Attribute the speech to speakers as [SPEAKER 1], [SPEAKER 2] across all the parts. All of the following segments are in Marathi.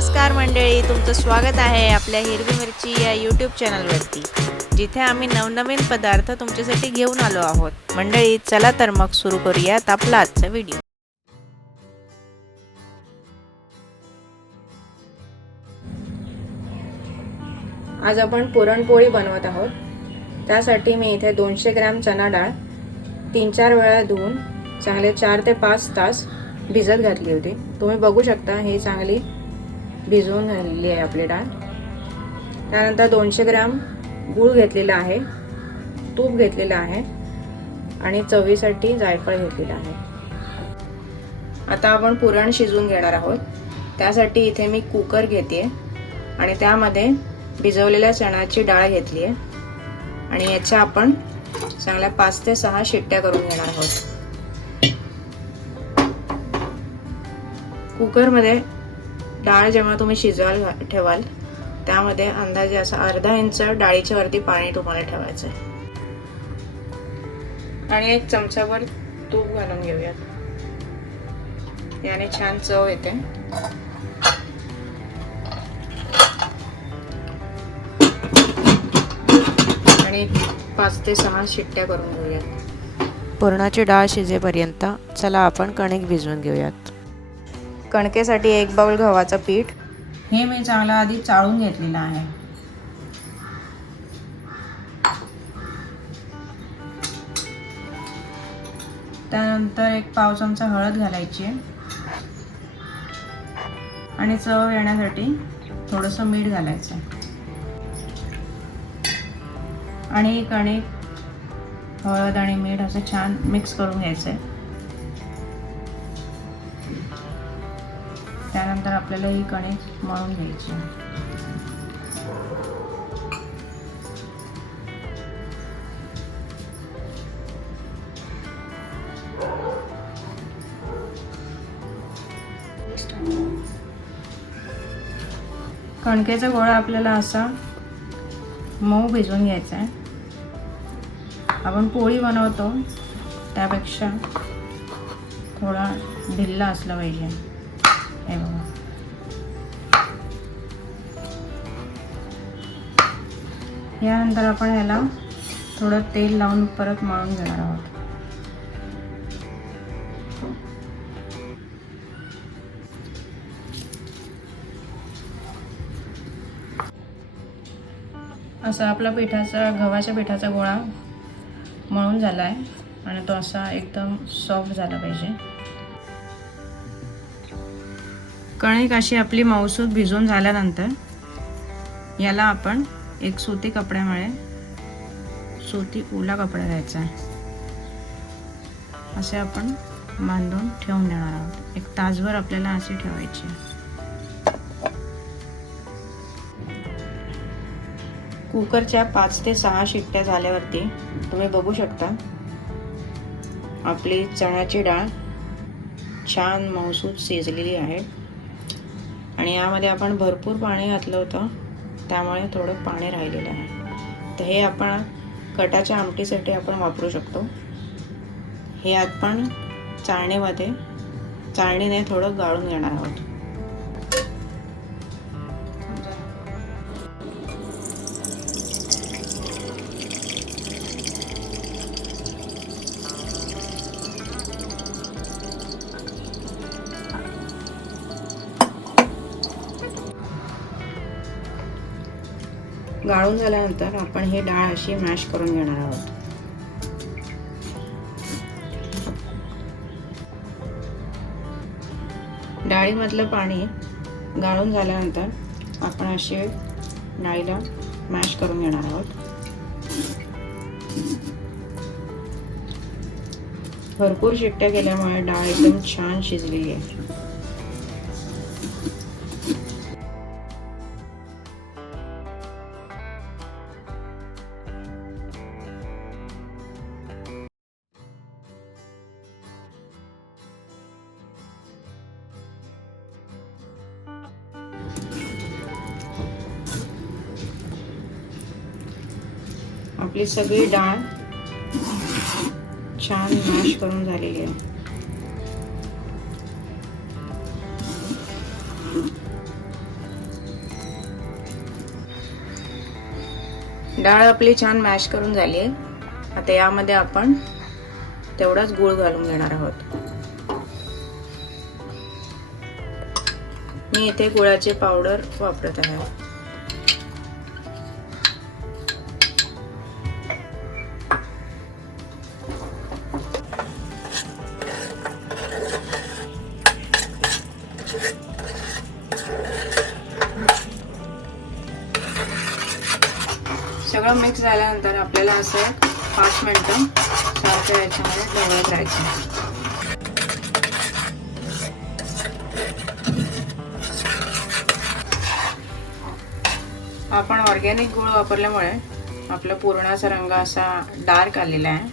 [SPEAKER 1] नमस्कार मंडळी तुमचं स्वागत आहे आपल्या हिरवी मिरची या यूट्यूब चॅनलवरती जिथे आम्ही नवनवीन पदार्थ तुमच्यासाठी घेऊन आलो आहोत. मंडळी चला तर मग सुरू करूयात आपला आजचा व्हिडिओ आज आपण पुरणपोळी बनवत आहोत. त्यासाठी मी इथे दोनशे ग्रॅम चणा डाळ तीन चार वेळा धुवून चांगले चार ते पाच तास भिजत घातली होती. तुम्ही बघू शकता ही चांगली भिजवून घाललेली आहे आपली डाळ. त्यानंतर दोनशे ग्रॅम गूळ घेतलेला आहे. तूप घेतलेलं आहे. आणि चवीसाठी जायफळ घेतलेलं आहे. आता आपण पुरण शिजवून घेणार आहोत. त्यासाठी इथे मी कुकर घेते आणि त्यामध्ये भिजवलेल्या चण्याची डाळ घेतली आहे आणि याच्या आपण चांगल्या पाच ते सहा शिट्ट्या करून घेणार आहोत. कुकरमध्ये डाळ जेव्हा तुम्ही शिजवाल ठेवाल त्यामध्ये अंदाजे असं अर्धा इंच डाळीच्या वरती पाणी तुम्हाला ठेवायचं आहे. आणि एक चमचाभर तूप घालून घेऊयात. याने छान चव येते. आणि पाच ते सहा शिट्ट्या करून घेऊयात. पुरणाची डाळ शिजेपर्यंत चला आपण कणिक भिजवून घेऊयात. कणकेसाठी एक बाउल गव्हाचं पीठ. हे मी चांगलं आधी चाळून घेतलेलं आहे. त्यानंतर एक पाव चमचा हळद घालायची. आहे आणि चव येण्यासाठी थोडंसं मीठ घालायचं. आहे आणि कणिक हळद आणि मीठ असं छान मिक्स करून घ्यायचं आहे. त्यानंतर आपल्याला ही कणिक मळून घ्यायची. कणकेचा गोळा आपल्याला असा मऊ भिजवून घ्यायचा आहे. आपण पोळी बनवतो त्यापेक्षा थोडा ढिल्ला असला पाहिजे. हे बघा यानंतर आपण ह्याला थोडं तेल लावून परत मळून घेणार आहोत असा आपला पिठाचा गव्हाच्या पिठाचा गोळा मळून झाला आहे आणि तो असा एकदम सॉफ्ट झाला पाहिजे. कणिक अशी आपली मऊसूत भिजवून झाल्यानंतर याला आपण एक सुती कपड्यामुळे सुती ओला कपडा घ्यायचा आहे. असे आपण बांधून ठेवून देणार आहोत. एक तासभर आपल्याला असे ठेवायचे कुकरच्या पाच ते सहा शिट्ट्या झाल्यावरती तुम्ही बघू शकता आपली चण्याची डाळ छान मौसूद शिजलेली आहे. आणि यामध्ये आपण भरपूर पाणी घातलं होतं. त्यामुळे थोडं पाणी राहिलेलं आहे. तर हे आपण कटाच्या आमटीसाठी आपण वापरू शकतो. हे आपण चाळणीमध्ये चाळणीने थोडं गाळून घेणार आहोत. गाळून झाल्यानंतर आपण ही डाळ अशी मॅश करून घेणार आहोत. डाळीमधलं पाणी गाळून झाल्यानंतर आपण अशी डाळीला मॅश करून घेणार आहोत. भरपूर शिट्ट्या केल्यामुळे डाळ एकदम छान शिजलेली आहे. सगळी डाळ छान मॅश करून झालेली आहे. डाळ आपली छान मॅश करून झाली आहे. आता यामध्ये आपण तेवढाच गूळ घालून घेणार आहोत. मी इथे गुळाचे पावडर वापरत आहे. सगळं मिक्स झाल्यानंतर आपल्याला असं पाच मिनटं सारखं याच्यामध्ये ढवळत राहायचं आपण ऑर्गॅनिक गुळ वापरल्यामुळे आपला पुरणाचा रंग असा डार्क आलेला आहे.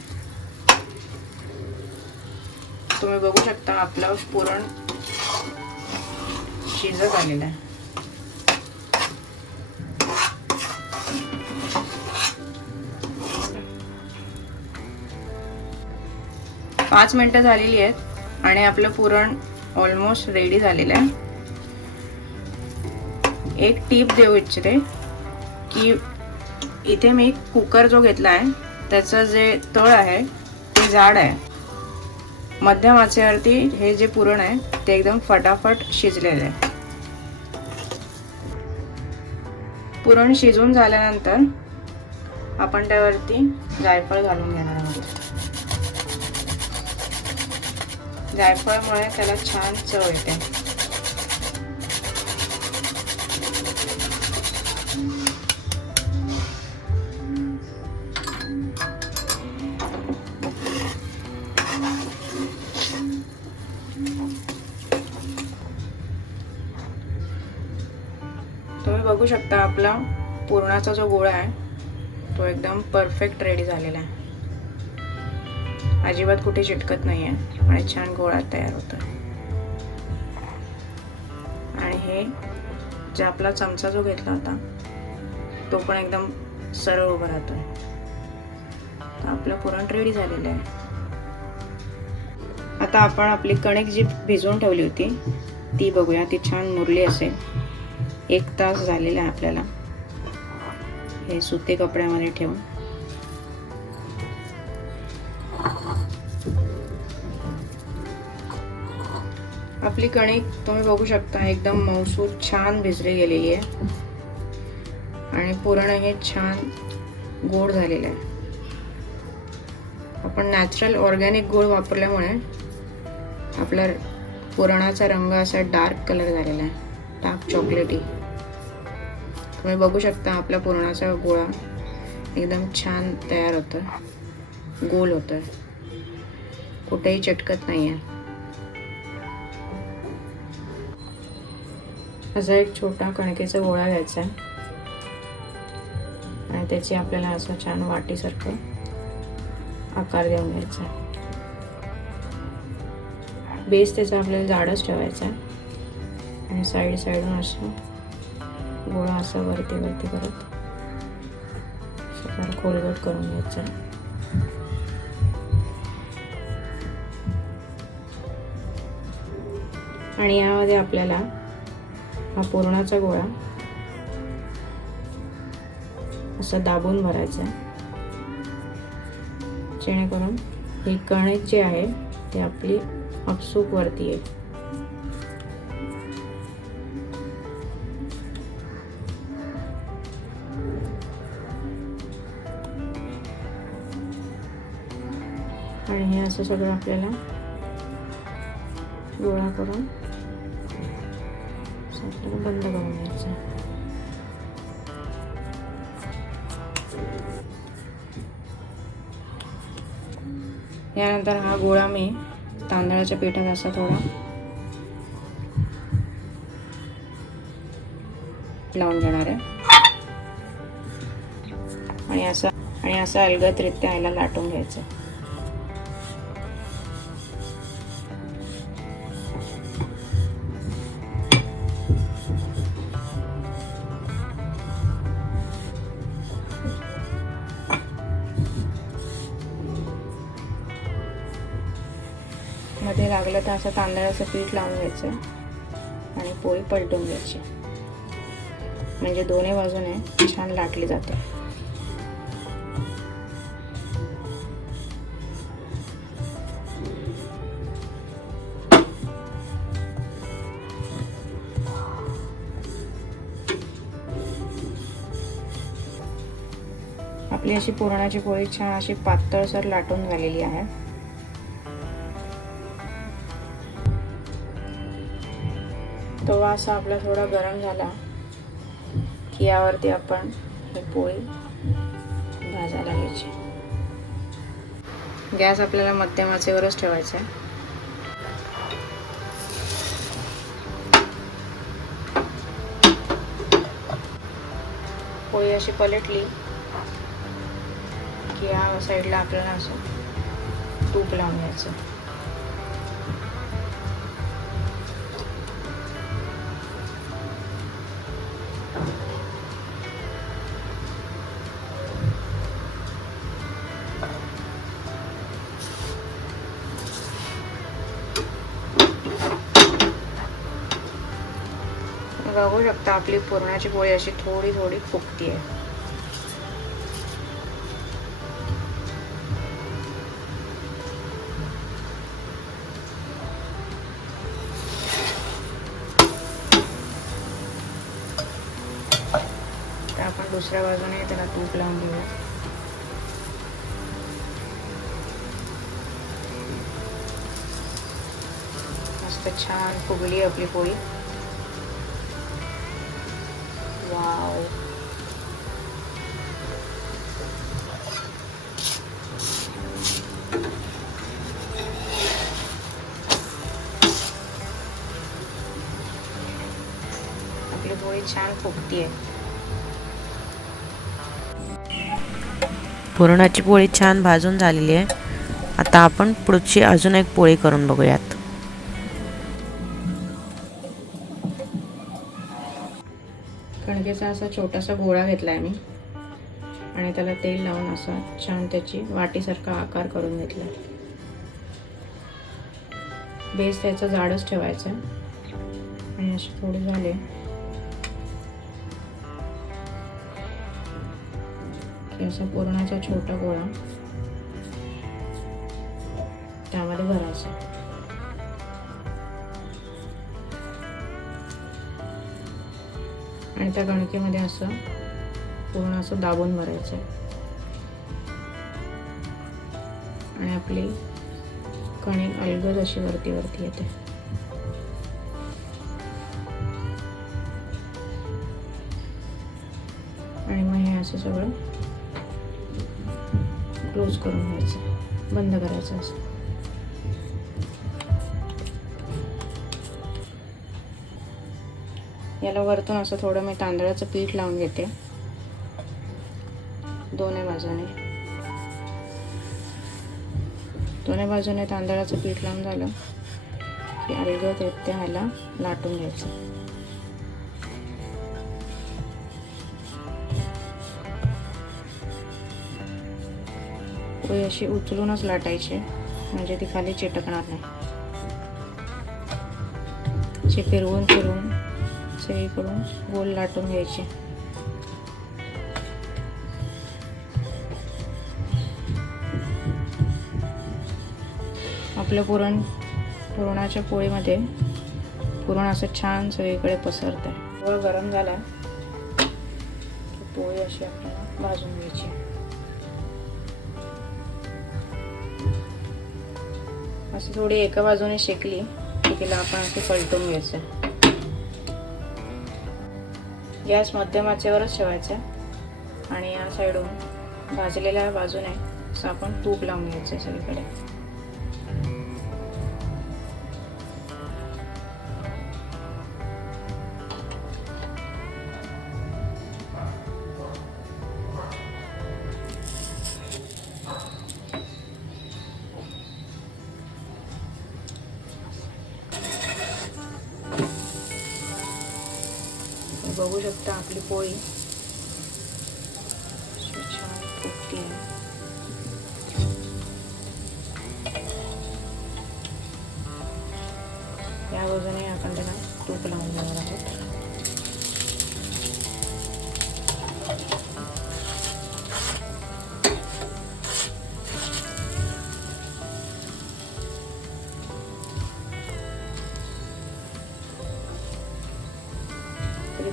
[SPEAKER 1] तुम्ही बघू शकता आपलं पुरण शिजत आलेलं आहे. पाच मिनटं झालेली आहेत आणि आपलं पुरण ऑलमोस्ट रेडी झालेलं आहे. एक टीप देऊ इच्छिते की इथे मी कुकर जो घेतला आहे त्याचं जे तळ आहे ते जाड आहे. मध्यम आचेवरती हे जे पुरण आहे ते एकदम फटाफट शिजलेलं आहे. पुरण शिजून झाल्यानंतर आपण त्यावरती जायफळ घालून घेणार आहोत. जायफळमुळे त्याला छान चव येते. तुम्ही बघू शकता आपला पुरणाचा जो गोळा आहे तो एकदम परफेक्ट रेडी झालेला आहे. अजिबात कुठे चिटकत नाही आहे आणि छान गोळा तयार होतो आणि हे जे आपला चमचा जो घेतला होता तो पण एकदम सरळ उभा राहतो तर आपलं पुरण रेडी झालेलं आहे. आता आपण आपली कणिक जी भिजवून ठेवली होती ती बघूया. ती छान मुरली असेल. एक तास झालेला आहे आपल्याला. हे सुते कपड्यामध्ये ठेवून. आपली कणिक तुम्ही बघू शकता एकदम मौसूद छान भिजली गेलेली आहे. आणि पुरण हे छान गोड झालेलं आहे. आपण नॅचरल ऑर्गॅनिक गोड वापरल्यामुळे आपला पुरणाचा रंग असा डार्क कलर झालेला आहे. डार्क चॉकलेटी तुम्ही बघू शकता आपल्या पुरणाचा गोळा एकदम छान तयार होतं गोल होतोय. कुठेही चटकत नाही आहे असा एक छोटा कणकेचा गोळा घ्यायचा आहे. आणि त्याची आपल्याला असं छान वाटीसारखं आकार देऊन घ्यायचा आहे. बेस त्याचा आपल्याला जाडच ठेवायचा आहे. आणि साईड साईडून असं गोळा असा वरती वरती करत सगळं खोलगट करून घ्यायचा आहे. आणि यामध्ये आपल्याला हा पुरणाचा गोळा असं दाबून भरायचा जेणेकरून ही कणिक जी आहे ती आपली अपसूक वरती येईल. आणि हे असं सगळं आपल्याला गोळा करून असं बंद करून यानंतर हा गोळा मी तांदळाच्या पिठात असा थोडा लावून घेणार आहे. आणि असं आणि असं अलगदरित्या याला लाटून घ्यायचं. लागलं तर असं तांदळाचं पीठ लावून घ्यायचं आणि पोळी पलटून घ्यायची. म्हणजे दोन्ही बाजूने छान लाटली जाते. आपली अशी पुरणाची पोळी छान अशी पातळसर लाटून झालेली आहे. तवा असा आपला थोडा गरम झाला की यावरती आपण ही पोळी भाजायला घ्यायची. गॅस आपल्याला मध्यम आचेवरच ठेवायचा आहे. पोळी अशी पलटली की या साईडला आपल्याला असं तूप लावून घ्यायचं. बघू शकता आपली पुरणाची पोळी अशी थोडी थोडी फुगती आहे तर आपण दुसऱ्या बाजूने त्याला तूप लावून घेऊया. मस्त छान फुगली आपली पोळी. पोळी छान फुगतीये.
[SPEAKER 2] पुरणाची पोळी छान भाजून झालेली आहे. आता आपण पुढची अजून एक पोळी करून बघूयात.
[SPEAKER 1] कणकेचा असा छोटासा गोळा घेतला आहे मी. आणि त्याला तेल लावून असा छान त्याची वाटीसारखा आकार करून घेतला बेस त्याचा जाडच ठेवायचा आणि असे थोडे झाले. असा पुरणाचा छोटा गोळा त्यामध्ये भरायचा आणि त्या कणकेमध्ये असं पूर्ण असं दाबून भरायचं. आणि आपली कणिक अलगद अशी वरती वरती येते. आणि मग हे असं सगळं क्लोज करून घ्यायचं. बंद करायचं असं. याला वरतून असं थोडं मी तांदळाचं पीठ लावून घेते. दोन्ही बाजूने. दोन्ही बाजूने तांदळाचं पीठ लावून झालं की अलगद येत ते ह्याला लाटून घ्यायचं. पोळी अशी उचलूनच लाटायची म्हणजे ती खाली चिटकणार नाही. अशी फिरवून फिरवून सगळीकडून गोल लाटून घ्यायचे. आपलं पुरण पुरणाच्या पोळीमध्ये पुरण असं छान सगळीकडे पसरतं आहे पोळ गरम झाला पोळी अशी आपल्याला भाजून घ्यायची. अशी थोडी एका बाजूने शेकली की तिला आपण असे पलटून घ्यायचं. गॅस मध्यम आचेवरच ठेवायचा आणि या साईडून भाजलेल्या बाजूने असं आपण तूप लावून घ्यायचं सगळीकडे. बघू शकता आपली पोळी.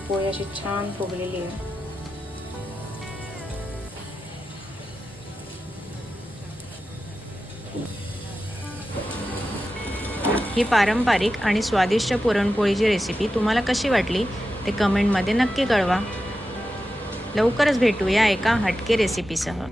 [SPEAKER 1] पोळी अशी छान फुगलेली आहे. ही पारंपरिक आणि स्वादिष्ट पुरणपोळीची रेसिपी तुम्हाला कशी वाटली ते कमेंटमध्ये नक्की कळवा. लवकरच भेटूया एका हटके रेसिपीसह